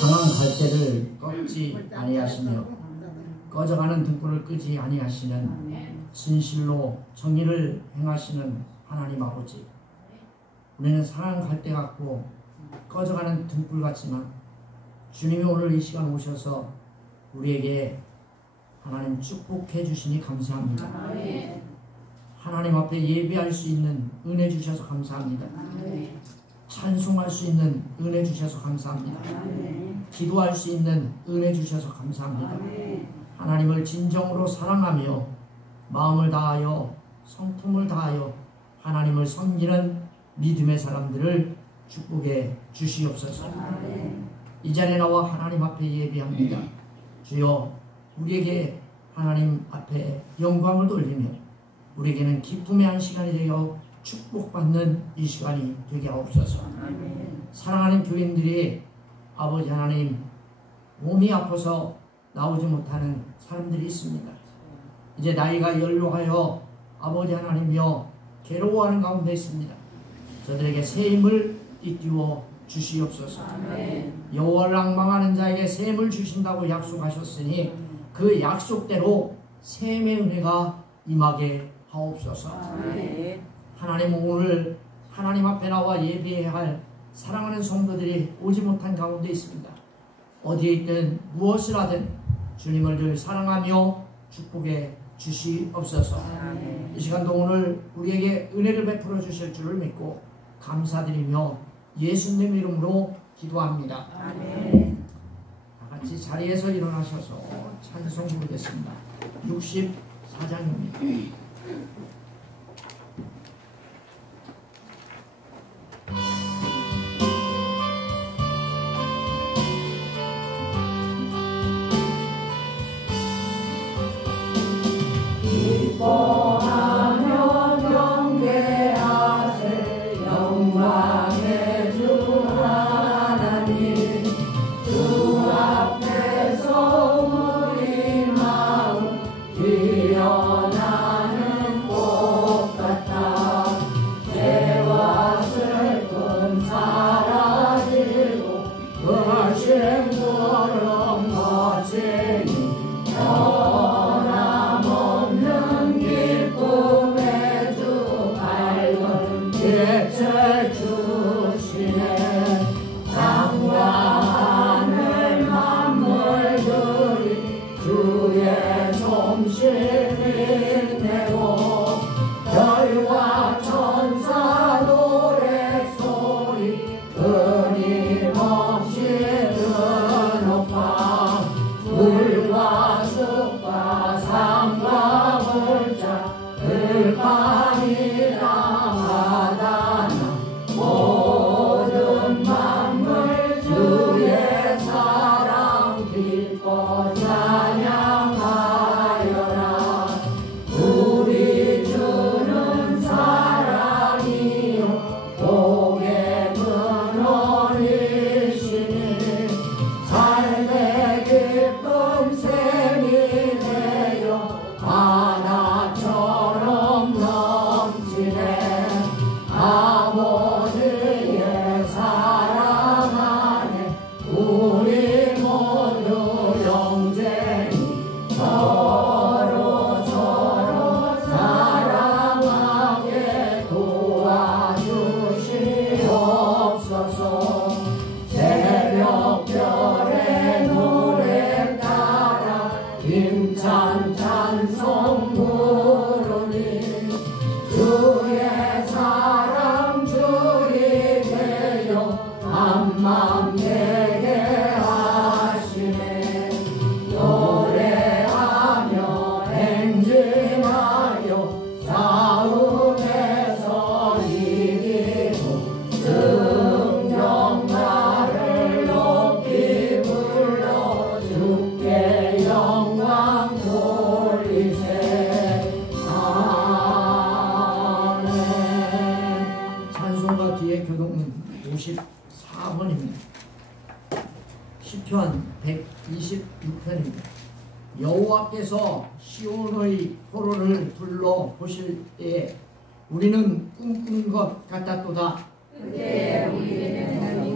강한 갈대를 꺾지 아니하시며 꺼져가는 등불을 끄지 아니하시는 진실로 정의를 행하시는 하나님 아버지, 우리는 상한 갈대 같고 꺼져가는 등불 같지만 주님이 오늘 이 시간 오셔서 우리에게 하나님 축복해 주시니 감사합니다. 하나님 앞에 예배할 수 있는 은혜 주셔서 감사합니다. 찬송할 수 있는 은혜 주셔서 감사합니다. 기도할 수 있는 은혜 주셔서 감사합니다. 하나님을 진정으로 사랑하며 마음을 다하여 성품을 다하여 하나님을 섬기는 믿음의 사람들을 축복해 주시옵소서. 이 자리에 나와 하나님 앞에 예배합니다. 주여, 우리에게 하나님 앞에 영광을 돌리며 우리에게는 기쁨의 한 시간이 되어 축복받는 이 시간이 되게 하옵소서. 사랑하는 교인들이 아버지 하나님, 몸이 아파서 나오지 못하는 사람들이 있습니다. 이제 나이가 연로하여 아버지 하나님이여 괴로워하는 가운데 있습니다. 저들에게 새 힘을 띠띠워 주시옵소서. 여호와를 앙망하는 자에게 새 힘을 주신다고 약속하셨으니 그 약속대로 샘의 은혜가 임하게 하옵소서. 하나님, 오늘 하나님 앞에 나와 예배해야 할 사랑하는 성도들이 오지 못한 가운데 있습니다. 어디에 있든 무엇을 하든 주님을 늘 사랑하며 축복해 주시옵소서. 이 시간도 오늘 우리에게 은혜를 베풀어 주실 줄을 믿고 감사드리며 예수님 이름으로 기도합니다. 다 같이 자리에서 일어나셔서 찬송 부르겠습니다. 64장입니다. 기뻐하며 경배하세 영광의 주 하나님. 주 앞에서 우리 마음 피어나는 꽃 같아 죄와 슬픔 사라지고 훨씬 구름 거치니 빛을 주시네. 땅과 하늘 만물들이 주의 솜씨를 내고 별과 천사 노래소리 끊임없이 드높아 물과 숲과 산과 물자 들판이라 모든 만물 주의 사랑 기뻐 찬양하여라. 우리 주는 사랑이요 복의 근원이시니 삶의 기쁨 샘이 되어 바다처럼 넘치네. 아버지의 사랑 안에 우리 모두 영생이 서로 사랑하게 도와주시옵소서. 새벽별의 노래 따라 힘찬 찬송 부르니 주의 사랑 주리 되어 한맘 되게 하시네. 노래하며 행진하여 싸움에서 이기고 승정가를 높이 불러 주께 영광 돌리세. 찬송가 뒤에 교독은 54번입니다. 시편 126편입니다. 여호와께서 시온의 포로를 둘러 보실 때에 우리는 꿈꾼 것 같았도다. 그때 우리는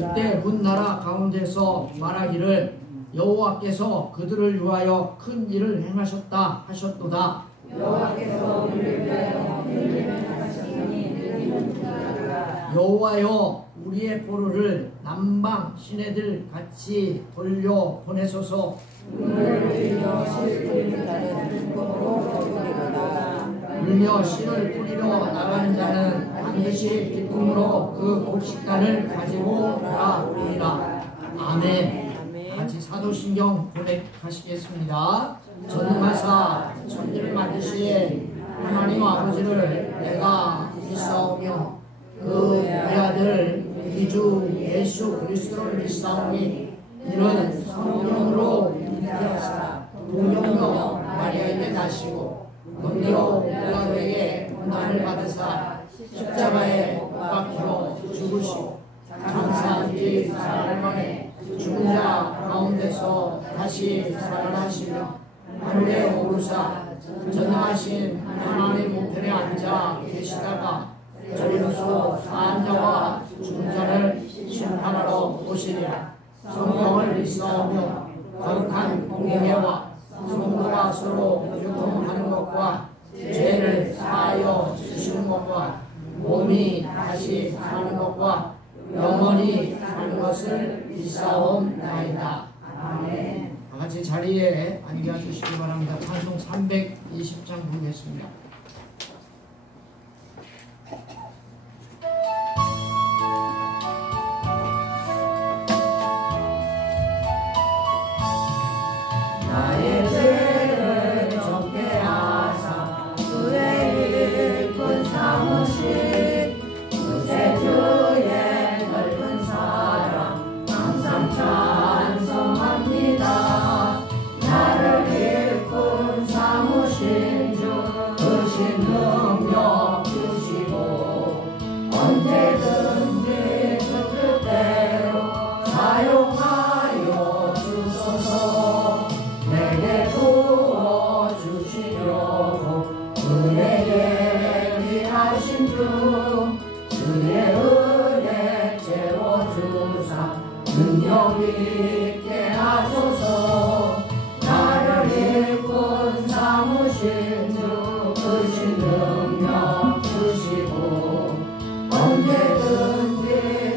그때 문 나라 가운데서 말하기를 여호와께서 그들을 위하여 큰 일을 행하셨다 하셨도다. 여호와께서 우리를 위하여 큰 일을 행하셨으니 우리는 기도하리라. 여호와여 우리의 포로를 남방 시내들 같이 돌려 보내소서. 눈을 들여 실 뿌리는 자는 기쁨으로 거두리로다. 울며 씨를 뿌리러 나가는 자는 반드시 기쁨으로 그 곡식단을 가지고 돌아오리라. 아멘. 같이 사도신경 고백하시겠습니다. 전능하사 천지를 만드신 하나님 아버지를 내가 믿사오며 그 외아들 우리 주 예수 그리스도를 믿사오니 이는 성령으로 잉태하사 동정녀 마리아에게 나시고 본디오 빌라도에게 고난을 받으사 십자가에 못 박혀 죽으시고 장사한 지 사흘 만에 죽은 자 가운데서 다시 살아나시며 하늘에 오르사 전능하신 하나님 우편에 앉아 계시다가 저리로서 사한 자와 죽은 자를 심판하러 오시리라. 성령을 믿사오며 거룩한 공예와 성도가 서로 교통하는 것과 죄를 사하여 주시는 것과 몸이 다시 사는 것과 영원히 사는 것을 믿사옵나이다. 아멘. 같이 자리에 앉아주시기 바랍니다. 찬송 320장 부르겠습니다. 나의 죄를 적게 하사 그의 일꾼 삼으신 구세주의 넓은 사랑 항상 찬송합니다. 나를 일꾼 삼으신 주 크신 능력 주시고 언제든지 그 뜻대로 사용하여 주소서. 내게 부어주시려고 그에게 위하신 주 주의 은혜 채워주사 능력 있게 하소서. 나를 일꾼 삼으신 주 크신 능력 주시고 언제든지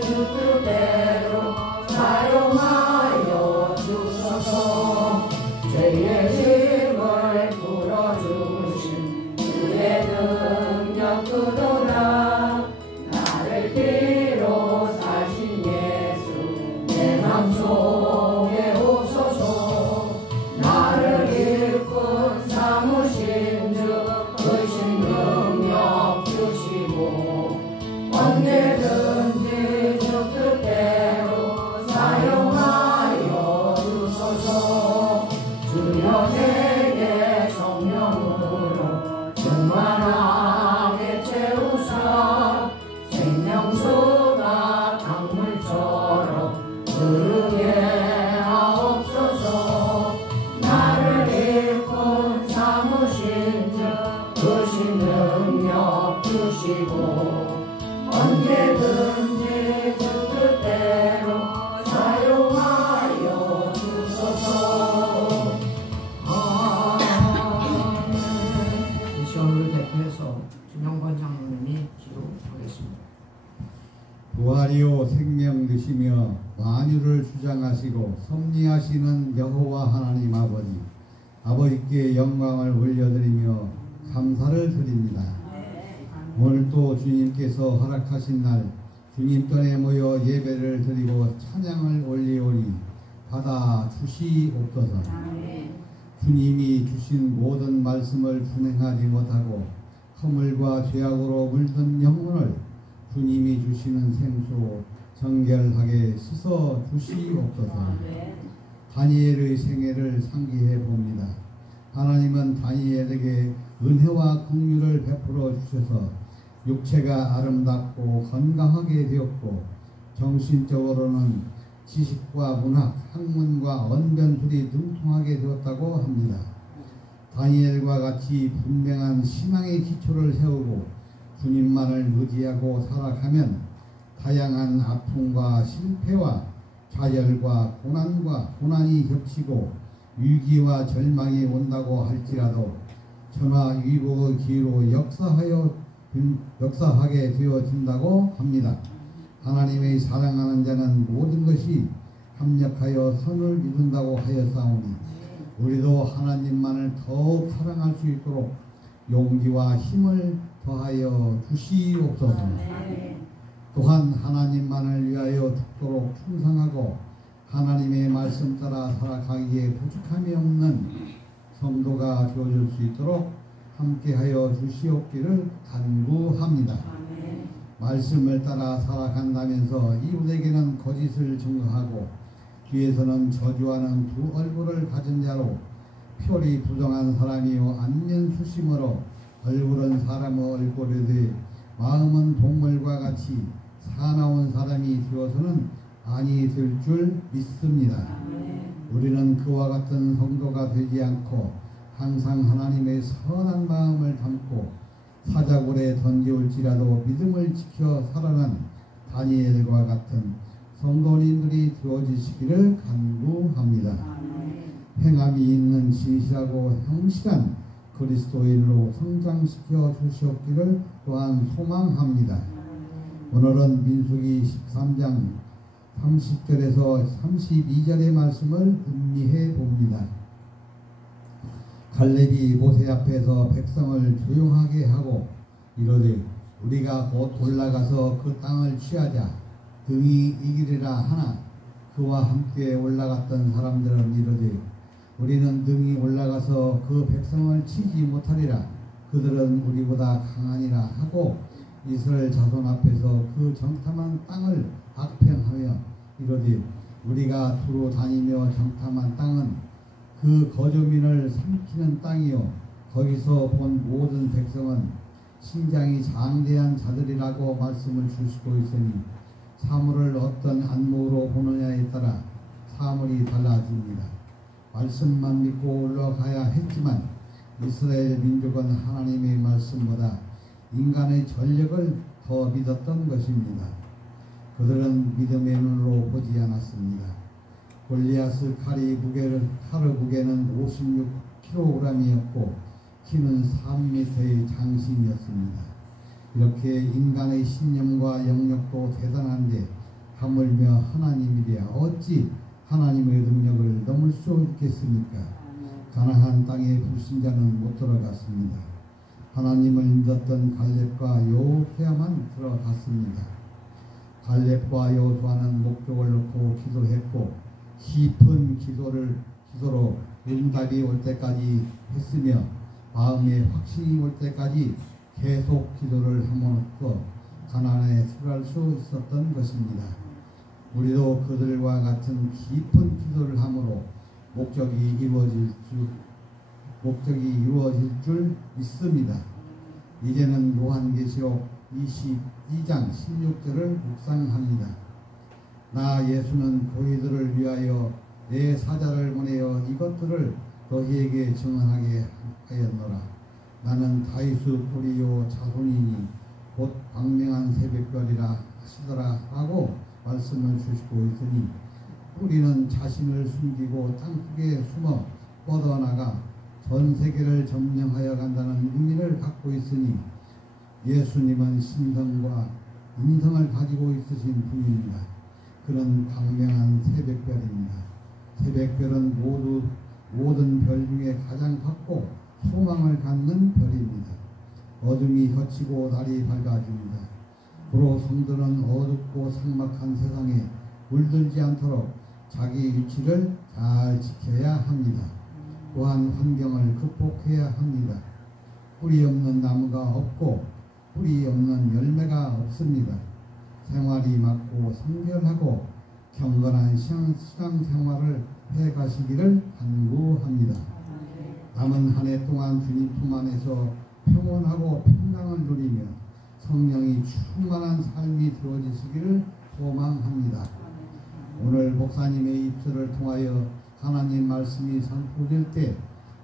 주 뜻대로 사용하여 주소서. 죄의 짐을 풀어주신 주의 능력 그도다. 나를 피로 사신 예수 내 맘속에 오소서. 나를 일꾼 삼으신 주 크신 능력 주시고 언제든지 주 뜻대로 사용하여 주소서. 주여 내게 성령으로 충만하게 채우사 생명수가 강물처럼 흐르게 하옵소서. 나를 일꾼 삼으신 주 크신 능력 주시고 언제든지 주 뜻대로 사용하여 주소서. 이 시험을 대표해서 김영관 장로님이 기도하겠습니다. 부활이요 생명 되시며 만유를 주장하시고 섭리하시는 여호와 하나님 아버지께 영광을 올려드리며 감사를 드립니다. 오늘 또 주님께서 허락하신 날 주님 전에 모여 예배를 드리고 찬양을 올리오니 받아 주시옵소서. 주님이 주신 모든 말씀을 준행하지 못하고 허물과 죄악으로 물든 영혼을 주님이 주시는 생수로 정결하게 씻어 주시옵소서. 다니엘의 생애를 상기해 봅니다. 하나님은 다니엘에게 은혜와 긍휼을 베풀어 주셔서 육체가 아름답고 건강하게 되었고 정신적으로는 지식과 문학, 학문과 언변술이 능통하게 되었다고 합니다. 다니엘과 같이 분명한 신앙의 기초를 세우고 주님만을 의지하고 살아가면 다양한 아픔과 실패와 좌절과 고난이 겹치고 위기와 절망이 온다고 할지라도 천하위복의 기회로 역사하게 되어진다고 합니다. 하나님의 사랑하는 자는 모든 것이 합력하여 선을 이룬다고 하였사오니 우리도 하나님만을 더욱 사랑할 수 있도록 용기와 힘을 더하여 주시옵소서. 또한 하나님만을 위하여 죽도록 충성하고 하나님의 말씀 따라 살아가기에 부족함이 없는 성도가 되어줄 수 있도록 함께하여 주시옵기를 간구합니다. 말씀을 따라 살아간다면서 이웃에게는 거짓을 증거하고 뒤에서는 저주하는 두 얼굴을 가진 자로 표리 부정한 사람이요 안면수심으로 얼굴은 사람의 얼굴이되 마음은 동물과 같이 사나운 사람이 되어서는 아니 될 줄 믿습니다. 우리는 그와 같은 성도가 되지 않고 항상 하나님의 선한 마음을 담고 사자굴에 던져올지라도 믿음을 지켜 살아난 다니엘과 같은 성도님들이 되어지시기를 간구합니다. 행함이 있는 진실하고 성실한 그리스도인으로 성장시켜 주시옵기를 또한 소망합니다. 오늘은 민수기 13장 30절에서 32절의 말씀을 음미해 봅니다. 갈렙이 모세 앞에서 백성을 조용하게 하고 이르되 우리가 곧 올라가서 그 땅을 취하자 등이 이기리라 하나 그와 함께 올라갔던 사람들은 이르되 우리는 등이 올라가서 그 백성을 치지 못하리라 그들은 우리보다 강하니라 하고 이스라엘 자손 앞에서 그 정탐한 땅을 악평하며 이르되 우리가 두루 다니며 정탐한 땅은 그 거주민을 삼키는 땅이요 거기서 본 모든 백성은 신장이 장대한 자들이라고 말씀을 주시고 있으니 사물을 어떤 안목으로 보느냐에 따라 사물이 달라집니다. 말씀만 믿고 올라가야 했지만 이스라엘 민족은 하나님의 말씀보다 인간의 전력을 더 믿었던 것입니다. 그들은 믿음의 눈으로 보지 않았습니다. 골리앗의 칼의 무게는 56kg이었고 키는 3m의 장신이었습니다. 이렇게 인간의 신념과 영역도 대단한데 하물며 하나님이랴 어찌 하나님의 능력을 넘을 수 있겠습니까? 가나안 땅에 불신자는 못 들어갔습니다. 하나님을 믿었던 갈렙과 여호수아만 들어갔습니다. 갈렙과 여호수아는 목적을 놓고 기도했고 깊은 기도로 응답이 올 때까지 했으며 마음에 확신이 올 때까지 계속 기도를 함으로써 가나안에 들어갈 수 있었던 것입니다. 우리도 그들과 같은 깊은 기도를 함으로 목적이 이루어질 줄 믿습니다. 이제는 요한계시록 22장 16절을 묵상합니다. 나 예수는 너희들을 위하여 내 사자를 보내어 이것들을 너희에게 증언하게 하였노라. 나는 다윗의 뿌리요 자손이니 곧 광명한 새벽별이라 하시더라 하고 말씀을 주시고 있으니 뿌리는 자신을 숨기고 땅속에 숨어 뻗어나가 전 세계를 점령하여 간다는 의미를 갖고 있으니 예수님은 신성과 인성을 가지고 있으신 분입니다. 그는 광명한 새벽별입니다. 새벽별은 모든 별 중에 가장 밝고 소망을 갖는 별입니다. 어둠이 걷히고 날이 밝아집니다. 도로 성도는 어둡고 삭막한 세상에 물들지 않도록 자기 위치를 잘 지켜야 합니다. 또한 환경을 극복해야 합니다. 뿌리 없는 나무가 없고 뿌리 없는 열매가 없습니다. 생활이 맞고 성결하고 경건한 신앙생활을 해가시기를 간구합니다. 남은 한 해 동안 주님 품 안에서 평온하고 평강을 누리며 성령이 충만한 삶이 되어지시기를 소망합니다. 오늘 목사님의 입술을 통하여 하나님 말씀이 선포될 때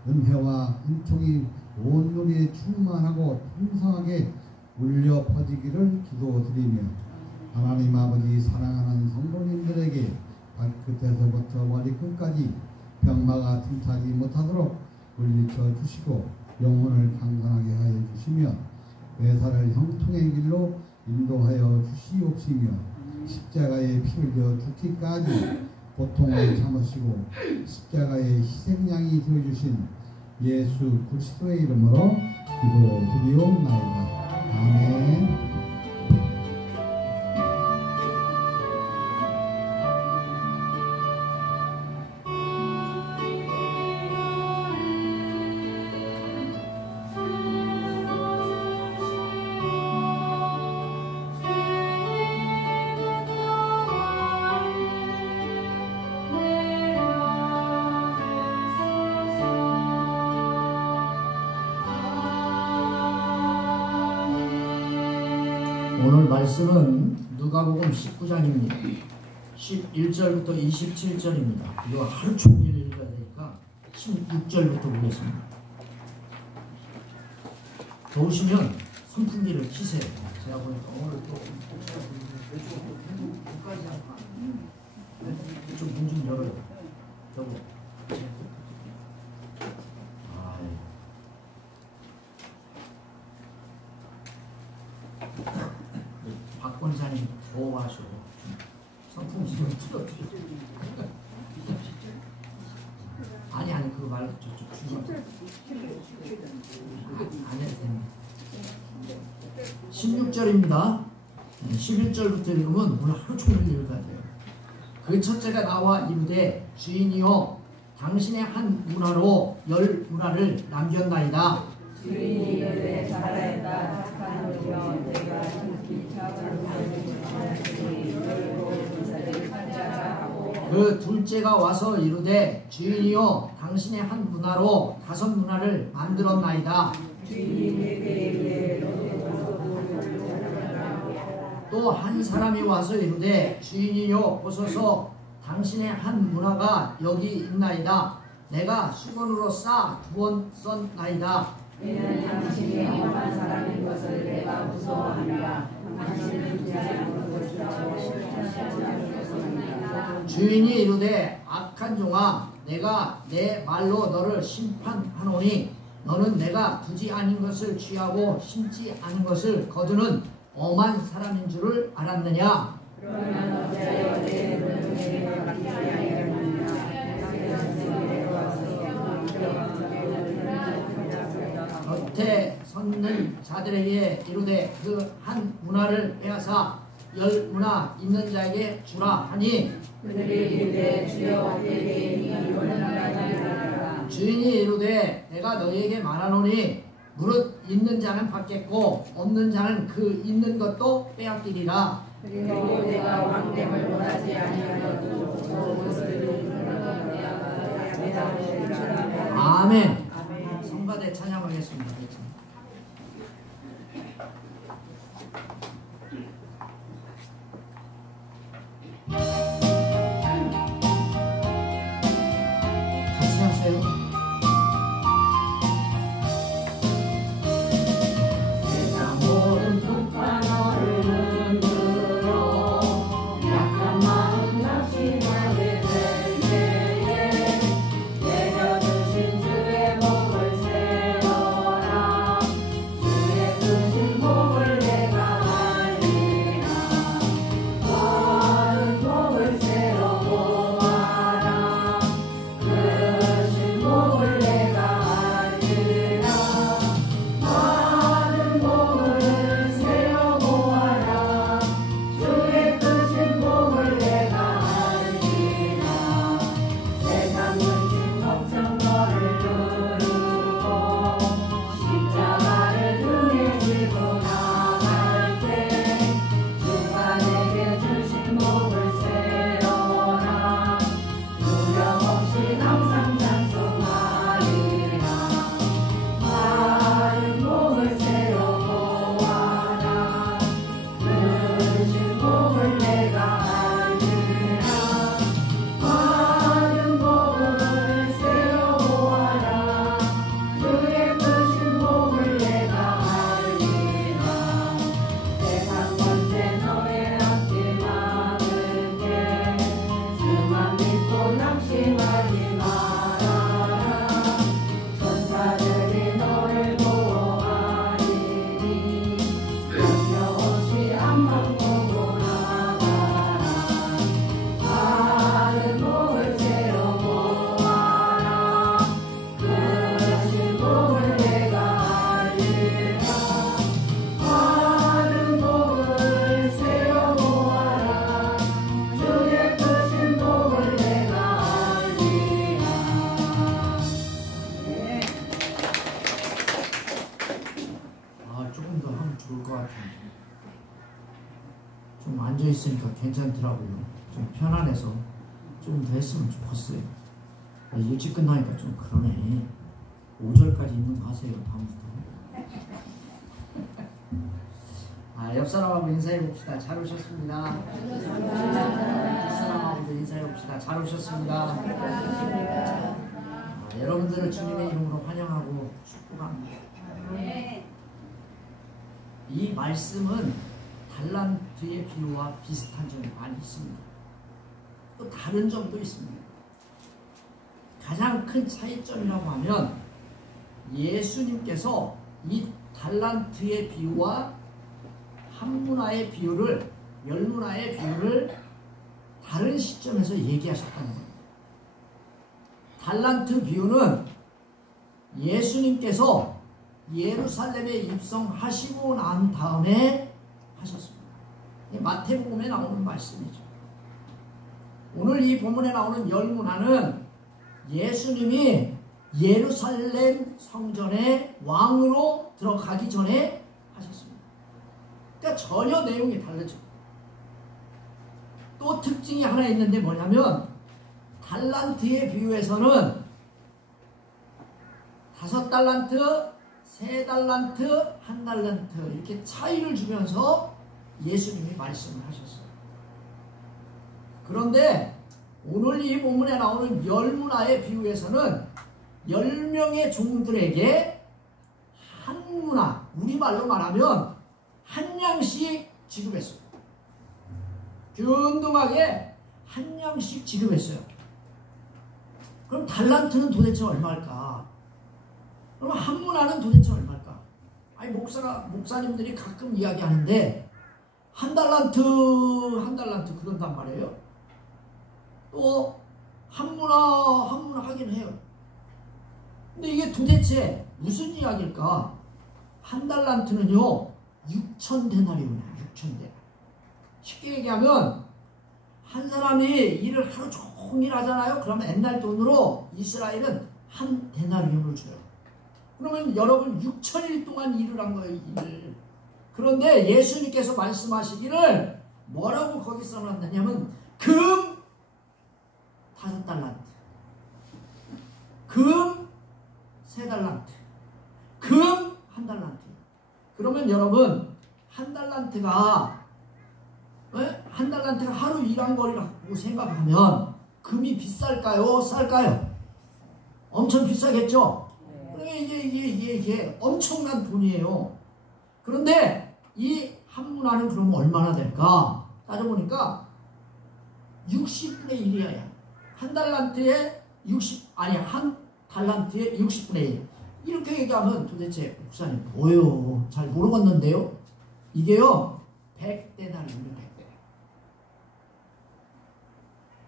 은혜와 은총이 온 누리에 충만하고 풍성하게 울려 퍼지기를 기도드리며 하나님 아버지 사랑하는 성도님들에게 발끝에서부터 머리끝까지 병마가 틈타지 못하도록 물리쳐 주시고 영혼을 강건하게 하여 주시며 매사를 형통의 길로 인도하여 주시옵시며 십자가에 피 흘려 죽기까지 고통을 참으시고 십자가의 희생양이 되어주신 예수 그리스도의 이름으로 기도드리옵나이다. 아멘. 오늘 말씀은 누가복음 19장입니다. 11절부터 27절입니다. 이거 하루 종일 읽어야 되니까 16절부터 보겠습니다. 더우시면 선풍기를 키세요. 제가 보니까 오늘 또 끝까지 할까? 좀 문 좀 열어요. 여보. 박 권사님 더워하셔. 선풍기 좀 틀어드려. 아니 그거 말고 저쪽 주변. 안 해도 됩니다. 16절입니다. 11절부터 읽으면 오늘 하루 종일 읽어야 돼요. 그 첫째가 나와 이르되 주인이여 당신의 한 문화로 10문화를 남겼나이다. 주인이 이르되 잘하였다. 착한 노여 내가 깊이 작은 그 둘째가 와서 이르되 주인이여 당신의 한 문화로 5문화를 만들었나이다. 또 한 사람이 와서 이르되 주인이여 보소서 당신의 한 문화가 여기 있나이다. 내가 수건으로 싸 2번 썼나이다. 이는 당신이 엄한 사람인 것을 내가 무서워하니라. 당신은 두지 않은 것이라고 실천하지 않은 것입니다. 주인이 이르되 악한 종아 내가 내 말로 너를 심판하노니 너는 내가 두지 않은 것을 취하고 심지 않은 것을 거두는 엄한 사람인 줄을 알았느냐. 그러면 어찌하여 내 눈을 내게 맡기지 아니하였느냐. 곁에 섰는 자들에게 이르되 그 한 문화를 빼앗아 10문화 있는 자에게 주라 하니 그들이 이르되 주여 우리에게 이 10문화가 주인이 이르되 내가 너희에게 말하노니 무릇 있는 자는 받겠고 없는 자는 그 있는 것도 빼앗기리라. 그리고 내가 왕됨을 원하지 아니하여도 그것을 아멘. 성가대 찬양하겠습니다. 같이 하세요. 세상 모든 풍파 너를 흔들어 약한 마음 낙심하게 될 때에 내려주신 주의 목을 세워라. 주의 크신 목을 있으니까 괜찮더라고요. 좀 편안해서 좀 더 했으면 좋겠어요. 일찍 끝나니까 좀 그러네. 5절까지 있는 거 하세요, 다음부터. 옆 사람하고 인사해 봅시다. 잘 오셨습니다. 옆 사람하고도 인사해 봅시다. 잘 오셨습니다. 여러분들을 주님의 이름으로 환영하고 축복합니다. 이 말씀은 달란트의 비유와 비슷한 점이 많이 있습니다. 또 다른 점도 있습니다. 가장 큰 차이점이라고 하면 예수님께서 이 달란트의 비유와 한 문화의 비유를, 열 문화의 비유를 다른 시점에서 얘기하셨다는 겁니다. 달란트 비유는 예수님께서 예루살렘에 입성하시고 난 다음에 하셨습니다. 마태복음에 나오는 말씀이죠. 오늘 이 본문에 나오는 열 문화는 예수님이 예루살렘 성전에 왕으로 들어가기 전에 하셨습니다. 그러니까 전혀 내용이 다르죠. 또 특징이 하나 있는데 뭐냐면 달란트의 비유에서는 5달란트, 3달란트, 1달란트 이렇게 차이를 주면서 예수님이 말씀을 하셨어요. 그런데 오늘 이 본문에 나오는 열 문화의 비유에서는 10명의 종들에게 한 문화, 우리말로 말하면 한 양씩 지급했어요. 균등하게 한 양씩 지급했어요. 그럼 달란트는 도대체 얼마일까? 그럼 한 문화는 도대체 얼마일까? 아니 목사님들이 가끔 이야기하는데 한 달란트 그런단 말이에요. 또 한 문화 하긴 해요. 근데 이게 도대체 무슨 이야기일까? 한 달란트는요 6,000데나리온이에요. 6,000데나리온. 쉽게 얘기하면 한 사람이 일을 하루 종일 하잖아요. 그러면 옛날 돈으로 이스라엘은 한 데나리온을 줘요. 그러면 여러분 6,000일 동안 일을 한 거예요. 일을. 그런데 예수님께서 말씀하시기를 뭐라고 거기 써놨느냐면 금 5달란트, 금 3달란트, 금 1달란트. 그러면 여러분 한 달란트가 하루 일한 거라고 생각하면 금이 비쌀까요? 쌀까요? 엄청 비싸겠죠? 그러니까 이게 엄청난 돈이에요. 그런데 이 한 문화는 그러면 얼마나 될까? 따져보니까 60분의 1이야. 한 달란트에 한 달란트에 60분의 1. 이렇게 얘기하면 도대체 목사님 뭐예요? 잘 모르겠는데요? 이게요 100데나리온이에요. 100대.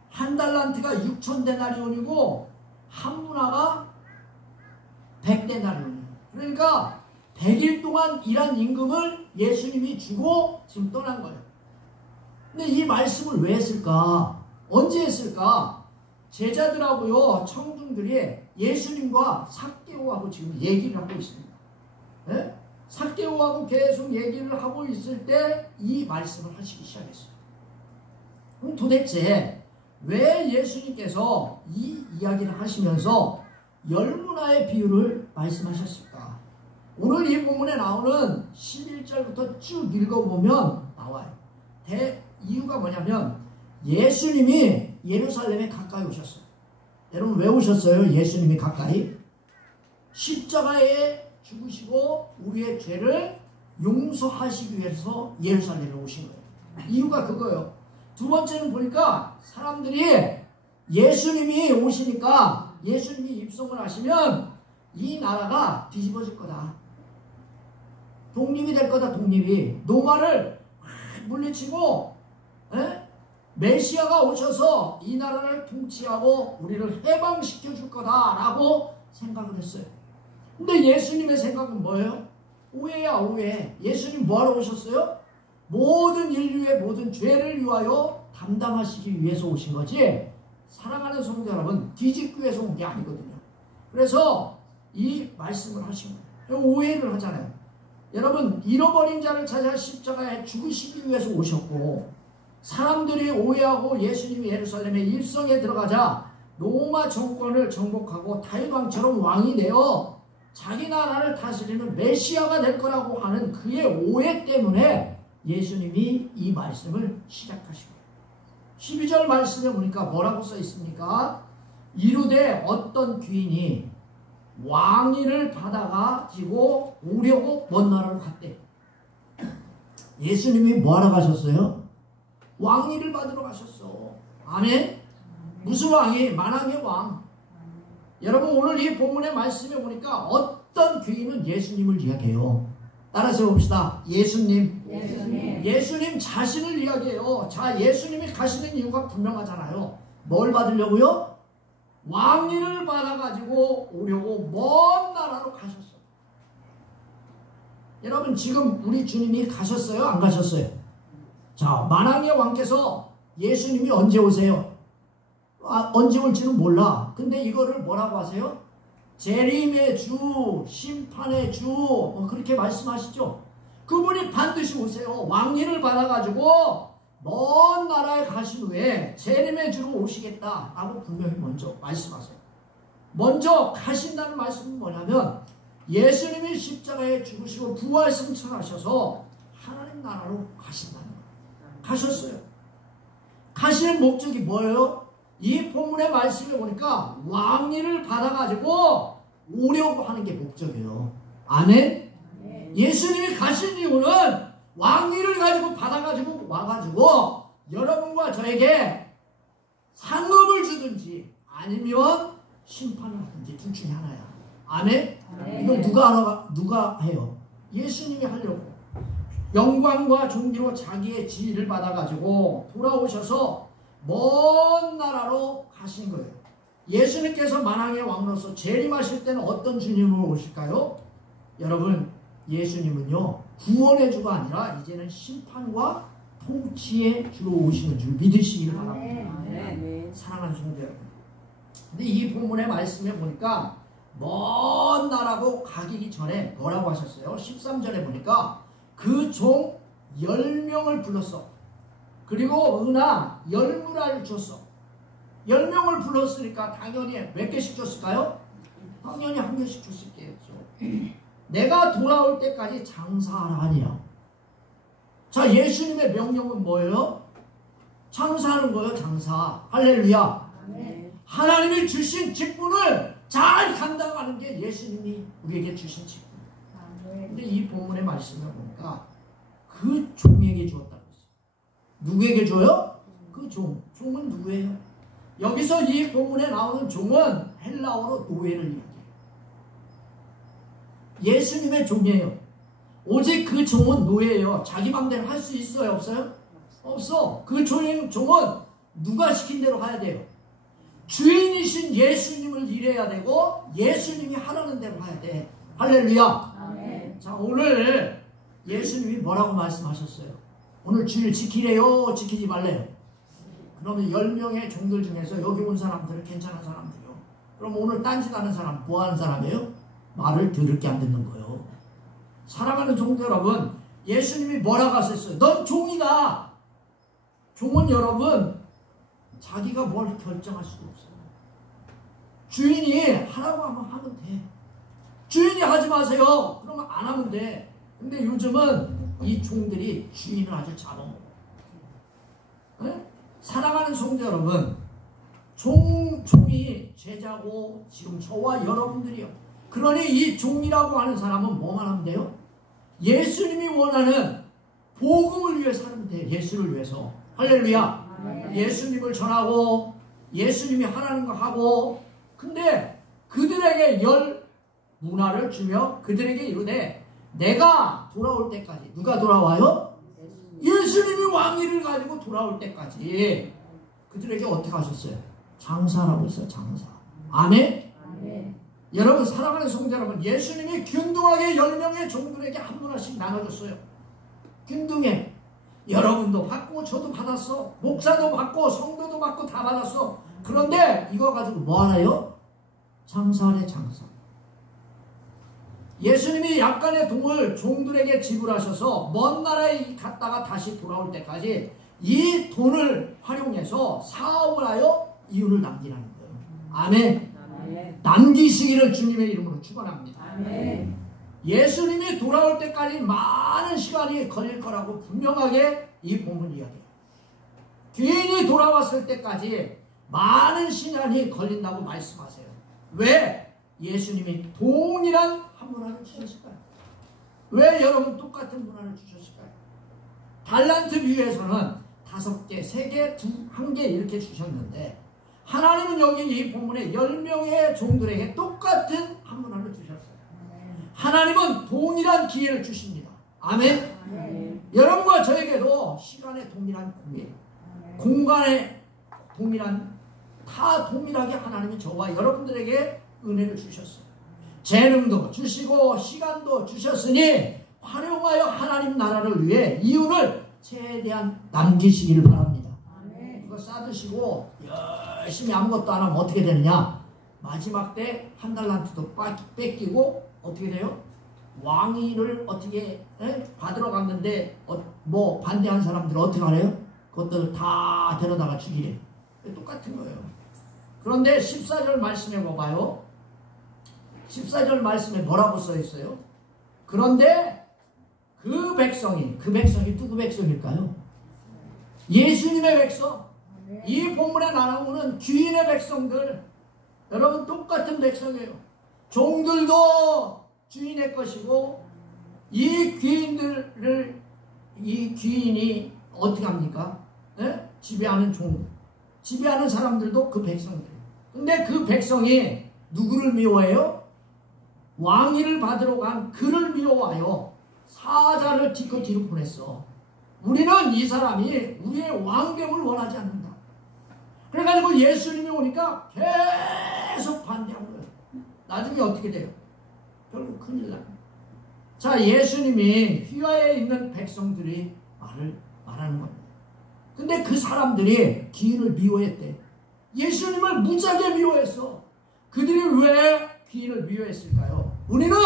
한 달란트가 6,000데나리온이고 한 문화가 100데나리온이에요. 그러니까 100일 동안 일한 임금을 예수님이 주고 지금 떠난 거예요. 근데 이 말씀을 왜 했을까? 언제 했을까? 제자들하고요 청중들이 예수님과 삭개오하고 지금 얘기를 하고 있습니다. 네? 삭개오하고 계속 얘기를 하고 있을 때 이 말씀을 하시기 시작했어요. 그럼 도대체 왜 예수님께서 이 이야기를 하시면서 열 문화의 비유를 말씀하셨을까? 오늘 이 본문에 나오는 11절부터 쭉 읽어보면 나와요. 이유가 뭐냐면 예수님이 예루살렘에 가까이 오셨어요. 여러분 왜 오셨어요? 예수님이 가까이? 십자가에 죽으시고 우리의 죄를 용서하시기 위해서 예루살렘에 오신 거예요. 이유가 그거예요. 두 번째는 보니까 사람들이 예수님이 오시니까 예수님이 입성을 하시면 이 나라가 뒤집어질 거다. 독립이 될 거다. 독립이. 노마를 물리치고 메시아가 오셔서 이 나라를 통치하고 우리를 해방시켜 줄 거다라고 생각을 했어요. 근데 예수님의 생각은 뭐예요? 오해야 오해. 예수님 뭐하러 오셨어요? 모든 인류의 모든 죄를 위하여 담당하시기 위해서 오신 거지 사랑하는 성도 여러분 뒤집기 위해서 온 게 아니거든요. 그래서 이 말씀을 하신 거예요. 오해를 하잖아요. 여러분 잃어버린 자를 찾아 십자가에 죽으시기 위해서 오셨고 사람들이 오해하고 예수님이 예루살렘의 입성에 들어가자 로마 정권을 정복하고 다윗 왕처럼 왕이 되어 자기 나라를 다스리는 메시아가 될 거라고 하는 그의 오해 때문에 예수님이 이 말씀을 시작하신 거예요. 12절 말씀에 보니까 뭐라고 써 있습니까? 이르되 어떤 귀인이 왕위를 받아가지고 오려고 먼 나라로 갔대. 예수님이 뭐하러 가셨어요? 왕위를 받으러 가셨어. 아멘? 무슨 왕이? 만왕의 왕. 여러분 오늘 이 본문의 말씀에 보니까 어떤 귀인은 예수님을 이야기해요. 따라서 봅시다. 예수님. 예수님 자신을 이야기해요. 자, 예수님이 가시는 이유가 분명하잖아요. 뭘 받으려고요? 왕위를 받아가지고 오려고 먼 나라로 가셨어요. 여러분 지금 우리 주님이 가셨어요? 안 가셨어요? 자, 만왕의 왕께서 예수님이 언제 오세요? 언제 올지는 몰라. 근데 이거를 뭐라고 하세요? 재림의 주, 심판의 주, 그렇게 말씀하시죠. 그분이 반드시 오세요. 왕위를 받아가지고 먼 나라에 가신 후에 재림의 주로 오시겠다라고 분명히 먼저 말씀하세요. 먼저 가신다는 말씀은 뭐냐면 예수님이 십자가에 죽으시고 부활 승천하셔서 하나님 나라로 가신다는 거예요. 가셨어요. 가시는 목적이 뭐예요? 이 본문의 말씀을 보니까 왕위를 받아가지고 오려고 하는 게 목적이에요. 아멘? 예수님이 가신 이유는 왕위를 가지고 받아가지고 와가지고 여러분과 저에게 상급을 주든지 아니면 심판을 하든지 둘 중에 하나야. 아멘? 이걸 누가 해요? 예수님이 하려고. 영광과 존귀로 자기의 지위를 받아가지고 돌아오셔서 먼 나라로 가신 거예요. 예수님께서 만왕의 왕으로서 재림하실 때는 어떤 주님으로 오실까요? 여러분 예수님은요 구원의 주가 아니라 이제는 심판과 통치의 주로 오시는 줄 믿으시길 바랍니다. 사랑하는 성도 여러분, 근데 이 본문의 말씀에 보니까 먼 나라로 가기 전에 뭐라고 하셨어요? 13절에 보니까 그 종 10명을 불렀어. 그리고 은하 10무라를 줬어. 10명을 불렀으니까 당연히 몇 개씩 줬을까요? 당연히 한 개씩 줬을게요. 내가 돌아올 때까지 장사하라 하니라. 자, 예수님의 명령은 뭐예요? 장사하는 거예요. 장사. 할렐루야. 하나님이 주신 직분을 잘 감당하는 게 예수님이 우리에게 주신 직분. 근데 이 본문의 말씀을 보니까 그 종에게 주었다고 했어요. 누구에게 줘요? 그 종. 종은 누구예요? 여기서 이 본문에 나오는 종은 헬라어로 노예를 이야기해요. 예수님의 종이에요. 오직 그 종은 노예예요. 자기 맘대로 할 수 있어요? 없어요? 없어. 그 종은 누가 시킨 대로 해야 돼요? 주인이신 예수님을 일해야 되고 예수님이 하라는 대로 해야 돼. 할렐루야. 아멘. 자, 오늘 예수님이 뭐라고 말씀하셨어요? 오늘 주일 지키래요? 지키지 말래요? 그러면 10명의 종들 중에서 여기 온 사람들은 괜찮은 사람들이요. 그럼 오늘 딴짓하는 사람 뭐 하는 사람이에요? 말을 들을 게 안 듣는 거예요. 사랑하는 종들 여러분, 예수님이 뭐라고 하셨어요? 넌 종이다. 종은 여러분 자기가 뭘 결정할 수가 없어요. 주인이 하라고 하면 돼. 주인이 하지 마세요. 그러면 안 하면 돼. 근데 요즘은 이 종들이 주인을 아주 잡아먹어. 네? 사랑하는 성도 여러분, 종이 제자고 지금 저와 여러분들이요. 그러니 이 종이라고 하는 사람은 뭐만 하면 돼요? 예수님이 원하는 복음을 위해 살면 돼. 예수를 위해서. 할렐루야. 예수님을 전하고 예수님이 하라는 거 하고. 근데 그들에게 10문화를 주며 그들에게 이르되 내가 돌아올 때까지. 누가 돌아와요? 예수님이 왕위를 가지고 돌아올 때까지 그들에게 어떻게 하셨어요? 장사라고 했어요. 장사. 아멘? 아멘. 여러분 사랑하는 성도 여러분, 예수님이 균등하게 10명의 종들에게 한 문화씩 나눠줬어요. 균등해. 여러분도 받고 저도 받았어. 목사도 받고 성도도 받고 다 받았어. 그런데 이거 가지고 뭐 하나요? 장사래. 장사. 예수님이 약간의 돈을 종들에게 지불하셔서 먼 나라에 갔다가 다시 돌아올 때까지 이 돈을 활용해서 사업을 하여 이윤을 남기라는 거예요. 아멘. 남기시기를 주님의 이름으로 축원합니다. 아멘. 예수님이 돌아올 때까지 많은 시간이 걸릴 거라고 분명하게 이 본문 이야기해요. 귀인이 돌아왔을 때까지 많은 시간이 걸린다고 말씀하세요. 왜? 예수님이 동일한 한 문화를 주셨을까요? 왜 여러분 똑같은 문화를 주셨을까요? 달란트 비유에서는 5개, 3개, 1개 이렇게 주셨는데 하나님은 여기 이 본문에 10명의 종들에게 똑같은 한 문화를 주셨어요. 하나님은 동일한 기회를 주십니다. 아멘. 아멘. 여러분과 저에게도 시간의 동일한 공예, 공간의 동일한, 다 동일하게 하나님이 저와 여러분들에게 은혜를 주셨어요. 재능도 주시고 시간도 주셨으니 활용하여 하나님 나라를 위해 이윤을 최대한 남기시기를 바랍니다. 그거 싸드시고 열심히 아무것도 안 하면 어떻게 되느냐? 마지막 때 한 달란트도 뺏기고 어떻게 돼요? 왕위를 어떻게 받으러 갔는데 뭐 반대한 사람들 어떻게 하래요? 그것들 다 데려다가 죽이래. 똑같은 거예요. 그런데 14절 말씀해 봐봐요. 14절 말씀에 뭐라고 써 있어요? 그런데 그 백성이 누구 백성일까요? 예수님의 백성. 이 본문에 나오는 귀인의 백성들, 여러분 똑같은 백성이에요. 종들도 주인의 것이고 이 귀인이 어떻게 합니까? 네? 지배하는 종, 지배하는 사람들도 그 백성들. 근데 그 백성이 누구를 미워해요? 왕위를 받으러 간 그를 미워하여 사자를 뒤로 보냈어. 우리는 이 사람이 우리의 왕됨을 원하지 않는다. 그래가지고 예수님이 오니까 계속 반대한 거예요. 나중에 어떻게 돼요? 결국 큰일 나요. 자, 예수님이 휘하에 있는 백성들이 말하는 겁니다. 근데 그 사람들이 귀인을 미워했대. 예수님을 무지하게 미워했어. 그들이 왜 귀인을 미워했을까요? 우리는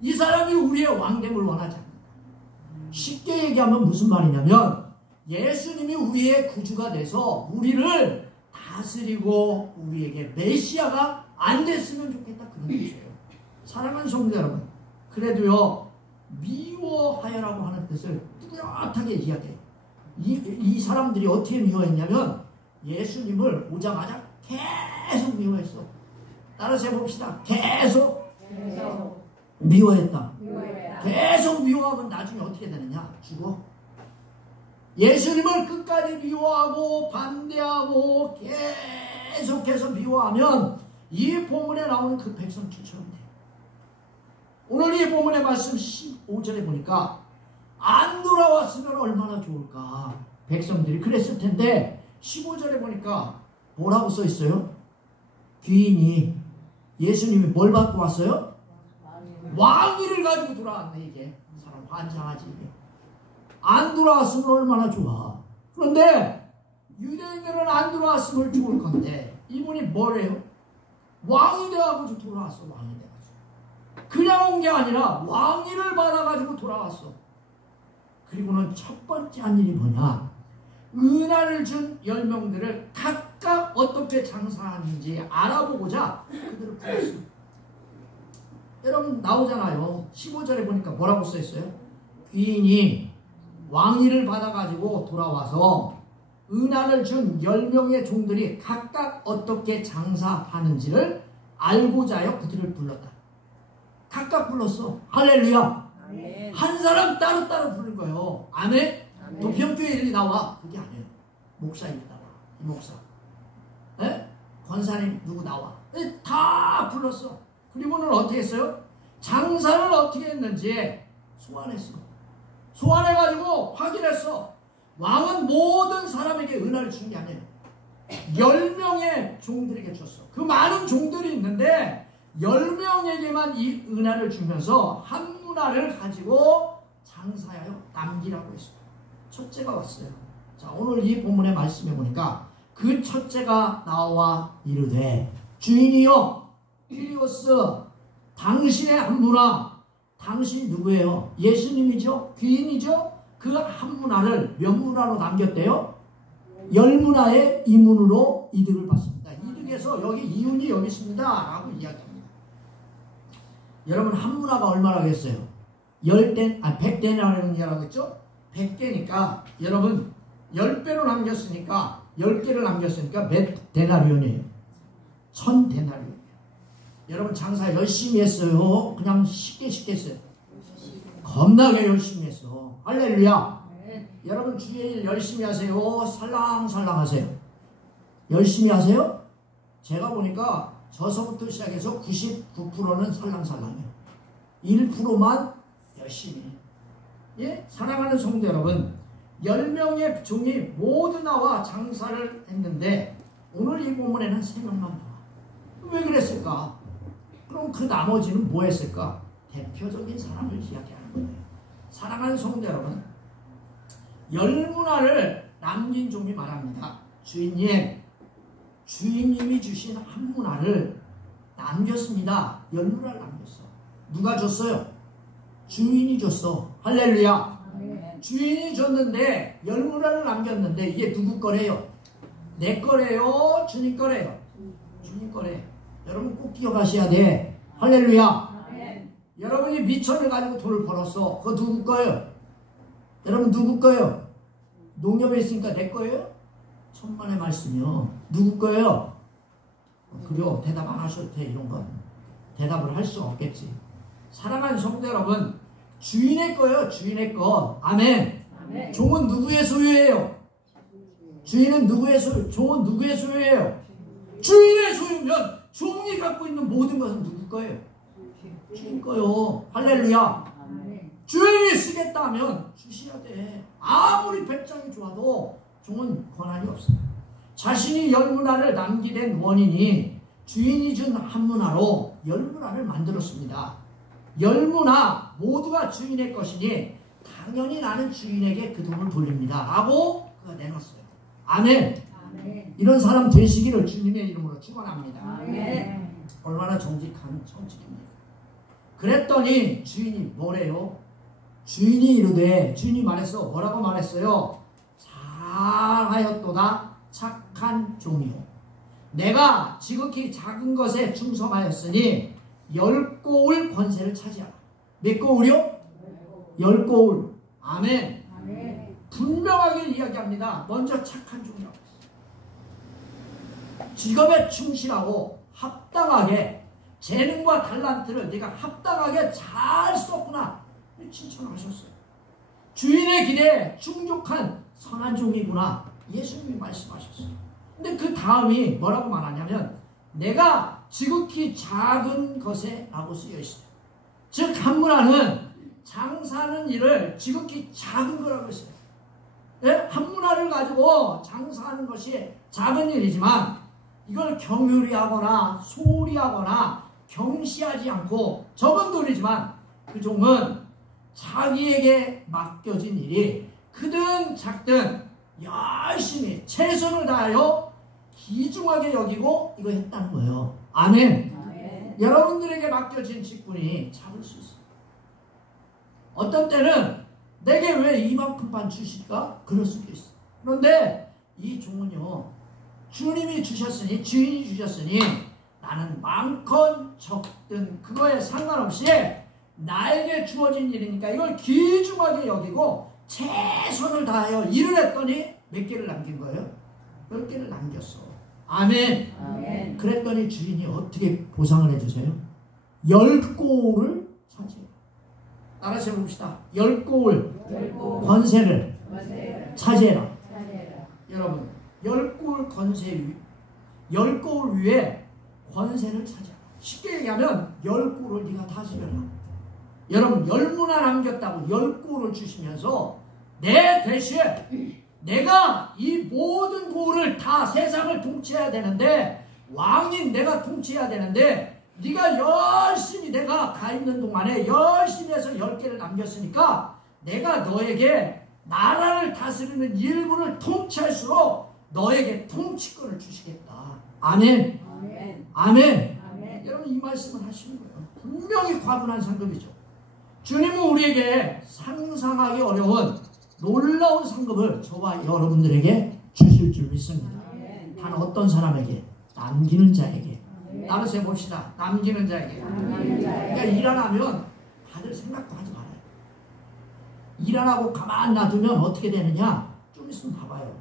이 사람이 우리의 왕됨을 원하지 않는다. 쉽게 얘기하면 무슨 말이냐면 예수님이 우리의 구주가 돼서 우리를 다스리고 우리에게 메시아가 안 됐으면 좋겠다, 그런 뜻이에요. 사랑하는 성도 여러분, 그래도요 미워하여라고 하는 뜻을 뚜렷하게 이야기해요. 이 사람들이 어떻게 미워했냐면 예수님을 오자마자 계속 미워했어. 따라서 해봅시다. 계속 미워했다. 계속 미워하면 나중에 어떻게 되느냐? 죽어. 예수님을 끝까지 미워하고 반대하고 계속해서 미워하면 이 본문에 나오는 그 백성들처럼 돼요. 오늘 이 본문의 말씀 15절에 보니까 안 돌아왔으면 얼마나 좋을까. 백성들이 그랬을 텐데 15절에 보니까 뭐라고 써 있어요? 귀인이 예수님이 뭘 받고 왔어요? 왕위를 가지고 돌아왔네. 이게 사람 환장하지. 이게 안 돌아왔으면 얼마나 좋아. 그런데 유대인들은 안 돌아왔으면 좋을 건데 이분이 뭐래요? 왕이 돼가지고 돌아왔어. 왕이 돼가지고 그냥 온 게 아니라 왕위를 받아가지고 돌아왔어. 그리고는 첫 번째 한 일이 뭐냐? 은화를 준 10명들을 각각 어떻게 장사하는지 알아보고자 그들을 불렀어. 여러분 나오잖아요. 15절에 보니까 뭐라고 써있어요? 귀인이 왕위를 받아가지고 돌아와서 은화를 준 10명의 종들이 각각 어떻게 장사하는지를 알고자 하여 그들을 불렀다. 각각 불렀어. 할렐루야. 아멘. 한 사람 따로따로 부른 거예요. 아멘. 도평교회 일이 나와. 그게 아니에요. 목사님이 나와. 이 목사. 에? 권사님 누구 나와. 다 불렀어. 그리고는 어떻게 했어요? 장사를 어떻게 했는지 소환했어. 소환해가지고 확인했어. 왕은 모든 사람에게 은화를 준 게 아니에요. 10명의 종들에게 줬어. 그 많은 종들이 있는데 10명에게만 이 은화를 주면서 한 문화를 가지고 장사하여 남기라고 했어요. 첫째가 왔어요. 자, 오늘 이 본문의 말씀해 보니까 그 첫째가 나와 이르되 주인이여 퀴리오스 당신의 한 문화. 당신이 누구예요? 예수님이죠? 귀인이죠? 그 한 문화를 몇 문화로 남겼대요? 10문화의 이문으로 이득을 받습니다. 이득에서 여기 이윤이 여기 있습니다 라고 이야기합니다. 여러분 한 문화가 얼마라겠어요? 100데나리온이라고 했죠? 100개니까 여러분 10배로 남겼으니까 10개를 남겼으니까 몇 데나리온이에요? 1000데나리온. 여러분 장사 열심히 했어요? 그냥 쉽게 했어요? 겁나게 열심히 했어. 할렐루야. 여러분 주의 일 열심히 하세요? 살랑살랑 하세요? 열심히 하세요? 제가 보니까 저서부터 시작해서 99%는 살랑살랑해요. 1%만 열심히. 예? 사랑하는 성도 여러분, 10명의 종이 모두 나와 장사를 했는데 오늘 이 본문에는 3명만 나와. 왜 그랬을까? 그럼 그 나머지는 뭐 했을까? 대표적인 사람을 이야기하는 거예요. 사랑하는 성도 여러분, 10문화를 남긴 종이 말합니다. 주인님이 주신 한 문화를 남겼습니다. 10문화를 남겼어. 누가 줬어요? 주인이 줬어. 할렐루야. 주인이 줬는데 10문화를 남겼는데 이게 누구 거래요? 내 거래요? 주님 거래요? 주님 거래. 여러분 꼭 기억하셔야 돼. 할렐루야. 여러분이 미천을 가지고 돈을 벌었어. 그거 누구 거예요? 여러분 누구 거예요? 농협에 있으니까 내 거예요? 천만의 말씀이요. 누구 거예요? 그래요. 대답 안 하셔도 돼. 이런 건 대답을 할 수 없겠지. 사랑하는 성도 여러분, 주인의 거예요. 주인의 거. 아멘. 아멘. 종은 누구의 소유예요? 주인은 누구의 소유? 종은 누구의 소유예요? 주인의 소유면 종이 갖고 있는 모든 것은 누구 거예요? 주인 거요. 할렐루야. 주인이 쓰겠다 하면 주셔야 돼. 아무리 배짱이 좋아도 종은 권한이 없어요. 자신이 10문화를 남기게 된 원인이 주인이 준 한 문화로 10문화를 만들었습니다. 10문화 모두가 주인의 것이니 당연히 나는 주인에게 그 돈을 돌립니다 라고 그가 내놨어요. 아멘. 아멘. 이런 사람 되시기를 주님의 이름으로 축원합니다. 아멘. 얼마나 정직한 정직입니까? 그랬더니 주인이 뭐래요? 주인이 이르되, 주인이 말했어. 뭐라고 말했어요? 잘하였도다 착한 종이요. 내가 지극히 작은 것에 충성하였으니 10고울 권세를 차지하라. 몇 고울이요? 10고울. 아멘. 아멘. 분명하게 이야기합니다. 먼저 착한 종이라고 했어요. 직업에 충실하고 합당하게 재능과 달란트를 네가 합당하게 잘 썼구나. 칭찬하셨어요. 주인의 길에 충족한 선한 종이구나. 예수님이 말씀하셨어요. 근데 그 다음이 뭐라고 말하냐면 내가 지극히 작은 것에 라고 쓰여 있어요. 즉 한 문화는 장사하는 일을 지극히 작은 거라고 했어요. 네? 한 문화를 가지고 장사하는 것이 작은 일이지만 이걸 경휼히 하거나 소홀히 하거나 경시하지 않고 적은 돈이지만 그 종은 자기에게 맡겨진 일이 크든 작든 열심히 최선을 다하여 귀중하게 여기고 이거 했다는 거예요. 아멘. 아멘. 여러분들에게 맡겨진 직분이 작을 수 있어요. 어떤 때는 내게 왜 이만큼만 주실까? 그럴 수도 있어. 그런데 이 종은요, 주님이 주셨으니, 주인이 주셨으니 나는 많건 적든 그거에 상관없이 나에게 주어진 일이니까 이걸 귀중하게 여기고 최선을 다하여 일을 했더니 몇 개를 남긴 거예요? 10개를 남겼어. 아멘. 아멘. 그랬더니 주인이 어떻게 보상을 해주세요? 10고울을 차지해요. 따라서 해봅시다. 10고울 권세를 차지해라. 여러분 10고울 권세 10고울 위에 권세를 차지해라. 쉽게 얘기하면 10고울을 네가 다스려라. 여러분 10문화 남겼다고 10고울을 주시면서 내 대신에 내가 이 모든 고울을 다 세상을 통치해야 되는데 왕인 내가 통치해야 되는데 네가 열심히 내가 가 있는 동안에 열심히 해서 10개를 남겼으니까 내가 너에게 나라를 다스리는 일부를 통치할수록 너에게 통치권을 주시겠다. 아멘. 아멘. 아멘. 아멘. 여러분 이 말씀을 하시는 거예요. 분명히 과분한 상급이죠. 주님은 우리에게 상상하기 어려운 놀라운 상급을 저와 여러분들에게 주실 줄 믿습니다. 단 어떤 사람에게? 남기는 자에게. 따라서 해봅시다. 남기는 자에게. 그러니까 일 안 하면 받을 생각도 하지 말아요. 일 안 하고 가만 놔두면 어떻게 되느냐? 좀 있으면 봐봐요.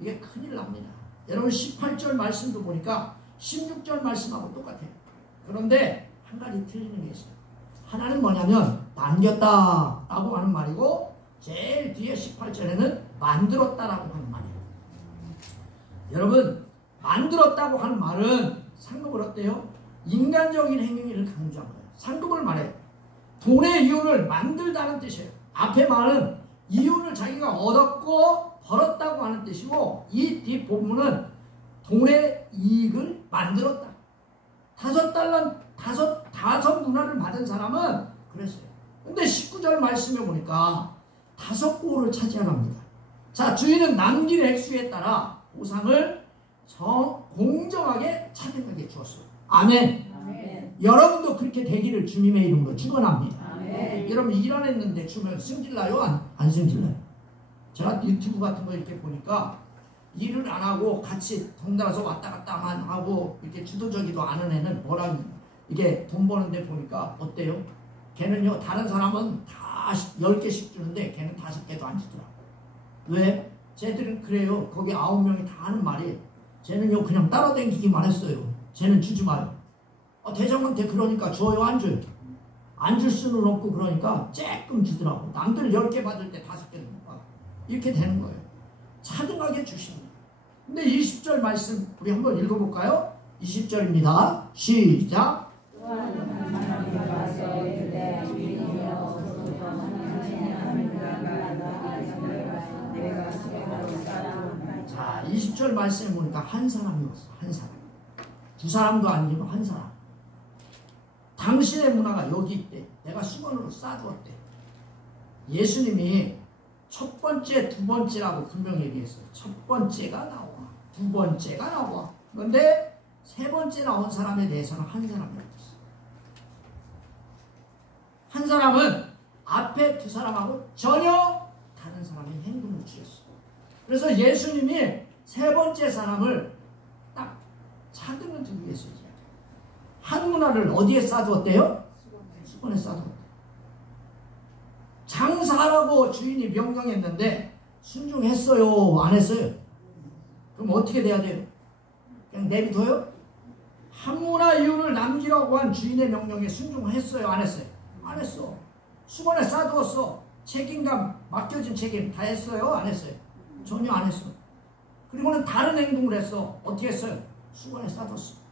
이게 큰일 납니다. 여러분 18절 말씀도 보니까 16절 말씀하고 똑같아요. 그런데 한 가지 틀리는 게 있어요. 하나는 뭐냐면 남겼다라고 하는 말이고 제일 뒤에 18절에는 만들었다라고 하는 말이에요. 여러분 만들었다고 하는 말은 상급을 어때요? 인간적인 행위를 강조한 거예요. 상급을 말해요. 돈의 이윤을 만들다는 뜻이에요. 앞에 말은 이윤을 자기가 얻었고 벌었다고 하는 뜻이고 이 뒷부분은 돈의 이익을 만들었다. 다섯 문화를 받은 사람은 그랬어요. 근데 19절 말씀에 보니까 5고를 차지하랍니다. 자, 주인은 남긴 액수에 따라 보상을 공정하게 차등하게 주었어요. 아멘. 아멘. 여러분도 그렇게 되기를 주님의 이름으로 축원합니다. 아멘. 여러분 일 안 했는데 주면 승질나요? 안 승질나요? 제가 유튜브 같은 거 이렇게 보니까 일을 안 하고 같이 덩달아서 왔다 갔다만 하고 이렇게 주도적이도 않은 애는 뭐라 이게 돈 버는데 보니까 어때요? 걔는요 다른 사람은 다 10개씩 주는데 걔는 5개도 안 주더라. 왜? 쟤들은 그래요. 거기 9명이 다 하는 말이 쟤는요 그냥 따라다니기만 했어요. 쟤는 주지 마요. 대장한테 그러니까 줘요 안 줘요? 안 줄 수는 없고 그러니까 조금 주더라고. 남들 10개 받을 때 5개도 못 받아. 이렇게 되는 거예요. 차등하게 주십니다. 근데 20절 말씀 우리 한번 읽어볼까요? 20절입니다. 시작. 자, 20절 말씀에 보니까 한 사람이었어. 한 사람. 두 사람도 아니고 한 사람. 당신의 문화가 여기 있대. 내가 수건으로 싸주었대. 예수님이 첫 번째, 두 번째라고 분명히 얘기했어요. 첫 번째가 나와. 두 번째가 나와. 그런데 세 번째 나온 사람에 대해서는 한 사람이었어요. 한 사람은 앞에 두 사람하고 전혀 다른 사람의 행동을 취했어요. 그래서 예수님이 세 번째 사람을 딱 차등을 두기 위해서 한 문화를 어디에 싸두었대요? 수건에 싸두었대요. 장사하라고 주인이 명령했는데 순종했어요? 안 했어요? 그럼 어떻게 돼야 돼요? 그냥 내비둬요? 한 문화 이윤을 남기라고 한 주인의 명령에 순종했어요? 안 했어요? 안 했어. 수건에 싸두었어. 책임감, 맡겨진 책임 다 했어요? 안 했어요? 전혀 안 했어. 그리고는 다른 행동을 했어. 어떻게 했어요? 수건에 싸뒀어.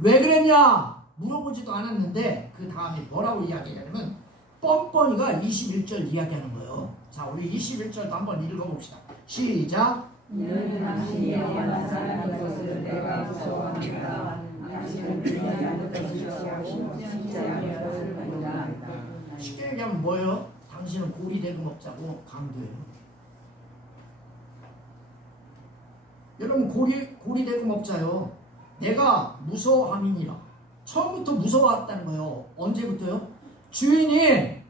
왜 그랬냐? 물어보지도 않았는데 그 다음에 뭐라고 이야기하냐면 뻔뻔이가 21절 이야기하는 거예요. 자, 우리 21절도 한번 읽어봅시다. 시작. 너는 당신이 영원한 사람인 것을 내가 무서워합니다. 당신은 그냥 않는 것을 취하고 쉽지 않은 것을 본다. 쉽게 얘기하면 뭐예요? 당신은 고리대금업자고 강도예요. 여러분 고리대금업자요. 내가 무서워함이니라. 처음부터 무서워했다는 거예요. 언제부터요? 주인이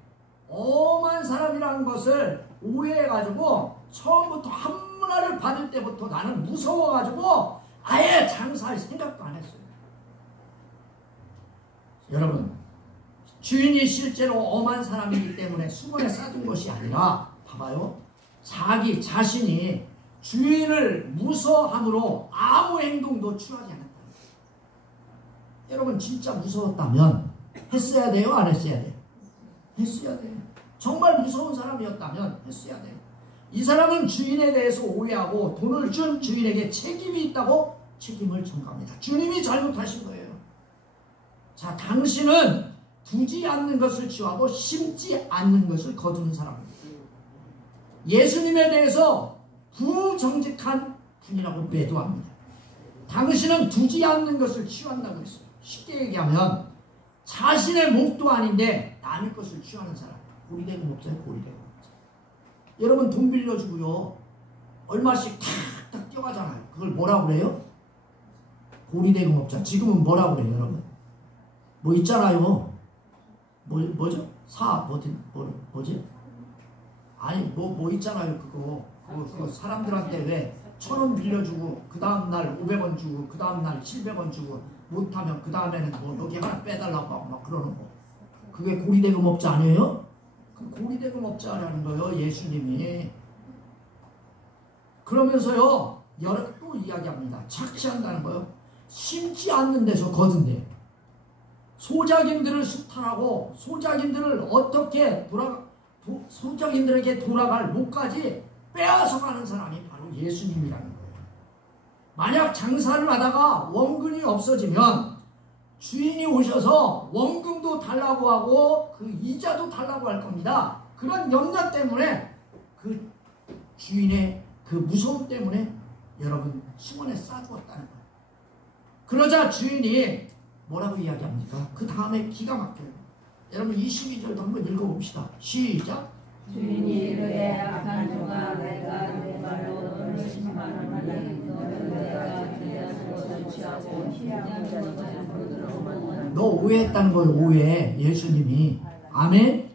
엄한 사람이라는 것을 오해해가지고 처음부터 한 문화를 받을 때부터 나는 무서워가지고 아예 장사할 생각도 안 했어요. 여러분 주인이 실제로 엄한 사람이기 때문에 수건에 싸둔 것이 아니라 봐봐요. 자기 자신이 주인을 무서워함으로 아무 행동도 취하지 않았다. 여러분 진짜 무서웠다면 했어야 돼요? 안 했어야 돼요? 했어야 돼요. 정말 무서운 사람이었다면 했어야 돼요. 이 사람은 주인에 대해서 오해하고 돈을 준 주인에게 책임이 있다고 책임을 전가합니다. 주님이 잘못하신 거예요. 자, 당신은 두지 않는 것을 취하고 심지 않는 것을 거두는 사람입니다. 예수님에 대해서 부정직한 분이라고 매도합니다. 당신은 두지 않는 것을 취한다고 했어요. 쉽게 얘기하면 자신의 몫도 아닌데 남의 것을 취하는 사람. 고리대금업자예요. 고리대금업자. 여러분 돈 빌려주고요. 얼마씩 탁탁 뛰어가잖아요. 그걸 뭐라고 그래요? 고리대금업자. 지금은 뭐라고 그래요, 여러분? 뭐 있잖아요. 뭐죠? 뭐지? 아니 뭐 있잖아요. 그거 사람들한테 왜 1,000원 빌려주고 그 다음날 500원 주고 그 다음날 700원 주고 못하면 그 다음에는 뭐 여기 하나 빼달라고 하고 막 그러는 거. 그게 고리대금업자 아니에요? 그 고리대금업자라는 거예요. 예수님이. 그러면서요 또 이야기합니다. 착취한다는 거요. 심지 않는 데서 거둔대. 소작인들을 수탈하고 소작인들을 어떻게 소작인들에게 돌아갈 목까지 빼앗아가는 사람이 바로 예수님이라는 거예요. 만약 장사를 하다가 원금이 없어지면 주인이 오셔서 원금도 달라고 하고 그 이자도 달라고 할 겁니다. 그런 염려 때문에 그 주인의 그 무서움 때문에 여러분 수원에 싸두었다는 거예요. 그러자 주인이 뭐라고 이야기합니까? 그 다음에 기가 막혀요. 여러분 22절도 한번 읽어봅시다. 시작. 주인이 이르되 악한 종아 내가 내 말로 너를 심판하노니 너는 내가 기대하는 것을 취하고 희망하는 것을 부르더라고. 너 오해했다는 거예요. 오해. 예수님이. 아멘?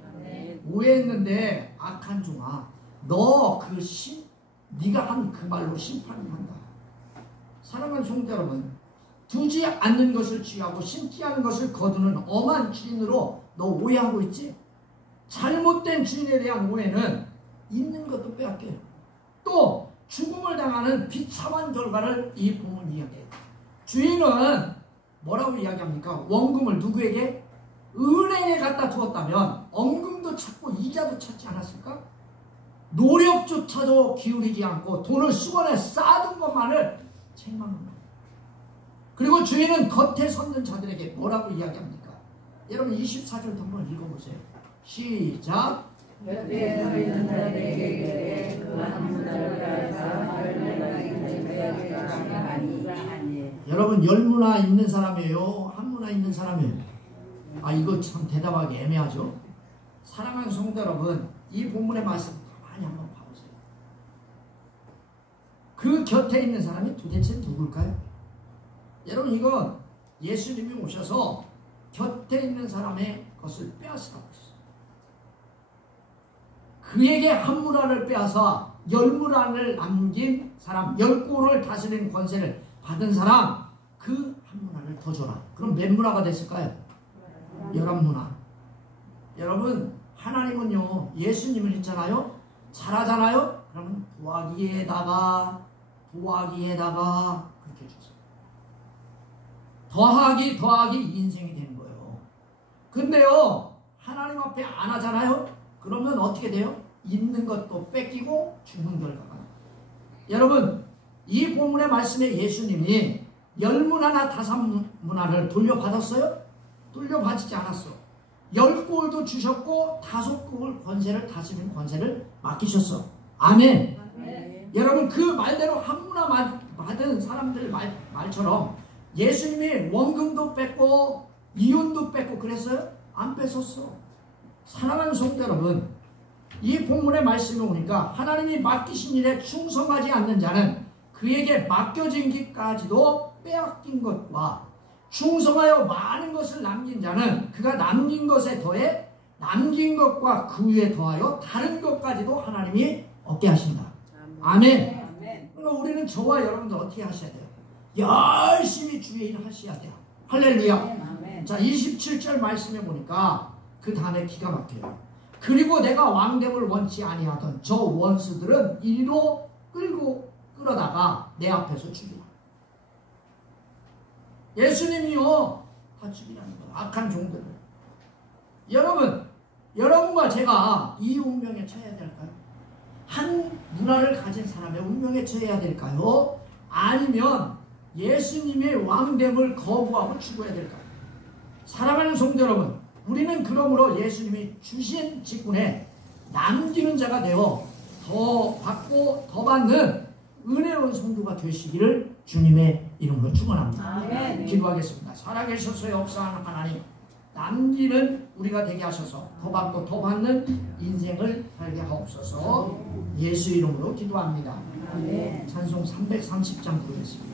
오해했는데 악한 종아 너 네가 한 그 말로 심판을 한다. 사랑하는 성도 여러분, 두지 않는 것을 취하고 심지 않은 것을 거두는 엄한 주인으로 너 오해하고 있지? 잘못된 주인에 대한 오해는 있는 것도 빼앗겨요. 또 죽음을 당하는 비참한 결과를 이 본문이 이야기해요. 주인은 뭐라고 이야기합니까? 원금을 누구에게? 은행에 갖다 두었다면 원금도 찾고 이자도 찾지 않았을까? 노력조차도 기울이지 않고 돈을 수건에 쌓아둔 것만을 책망합니다. 그리고 주인은 겉에 섰는 자들에게 뭐라고 이야기합니까? 여러분 24절 한번 읽어보세요. 시작. 곁에 서 있는 자들에게 그 한 문화를 가르쳐 하니. 여러분 10문화 있는 사람이에요? 한 문화 있는 사람이에요? 아 이거 참 대답하기 애매하죠. 사랑하는 성도 여러분, 이 본문의 말씀 가만히 한번 봐보세요. 그 곁에 있는 사람이 도대체 누굴까요? 여러분 이건 예수님이 오셔서 곁에 있는 사람의 것을 빼앗으라고 했어요. 그에게 한 문화를 빼앗아 10문화를 남긴 사람, 10골을 다스리는 권세를 받은 사람, 그 한 문화를 더 줘라. 그럼 몇 문화가 됐을까요? 11문화. 여러분 하나님은요 예수님을 있잖아요. 잘하잖아요. 그러면 더하기에다가 그렇게 주세요. 더하기 인생이 되는 거예요. 근데요 하나님 앞에 안 하잖아요. 그러면 어떻게 돼요? 있는 것도 뺏기고 죽는 결과가 나요. 여러분 이 본문의 말씀에 예수님이 10문화나 5문화를 돌려받았어요? 돌려받지 않았어. 10골도 주셨고 5골 권세를 다스리는 권세를 맡기셨어. 아멘. 여러분 그 말대로 한 문화 받은 사람들 말처럼 예수님이 원금도 뺏고 이윤도 뺏고 그랬어요? 안 뺏었어. 사랑하는 성도 여러분, 이 본문의 말씀이 오니까 하나님이 맡기신 일에 충성하지 않는 자는 그에게 맡겨진 것까지도 빼앗긴 것과 충성하여 많은 것을 남긴 자는 그가 남긴 것에 더해 남긴 것과 그 위에 더하여 다른 것까지도 하나님이 얻게 하신다. 아멘. 그러니까 우리는 저와 여러분들 어떻게 하셔야 돼요? 열심히 주의 일 하셔야 돼요. 할렐루야. 자 27절 말씀해 보니까 그 다음에 기가 막혀요. 그리고 내가 왕됨을 원치 아니하던 저 원수들은 이리로 끌어다가 내 앞에서 죽이라. 예수님이요 다 죽이라는 거예요. 악한 종들을. 여러분과 제가 이 운명에 처해야 될까요? 한 문화를 가진 사람의 운명에 처해야 될까요? 아니면 예수님의 왕됨을 거부하고 죽어야 될까요? 사랑하는 성도 여러분, 우리는 그러므로 예수님이 주신 직분에 남기는 자가 되어 더 받고 더 받는 은혜로운 성도가 되시기를 주님의 이름으로 축원합니다. 아멘. 기도하겠습니다. 살아계셔서 역사하는 하나님, 남기는 우리가 되게 하셔서 더 받고 더 받는 인생을 살게 하옵소서. 예수 이름으로 기도합니다. 아멘. 찬송 330장 부르겠습니다.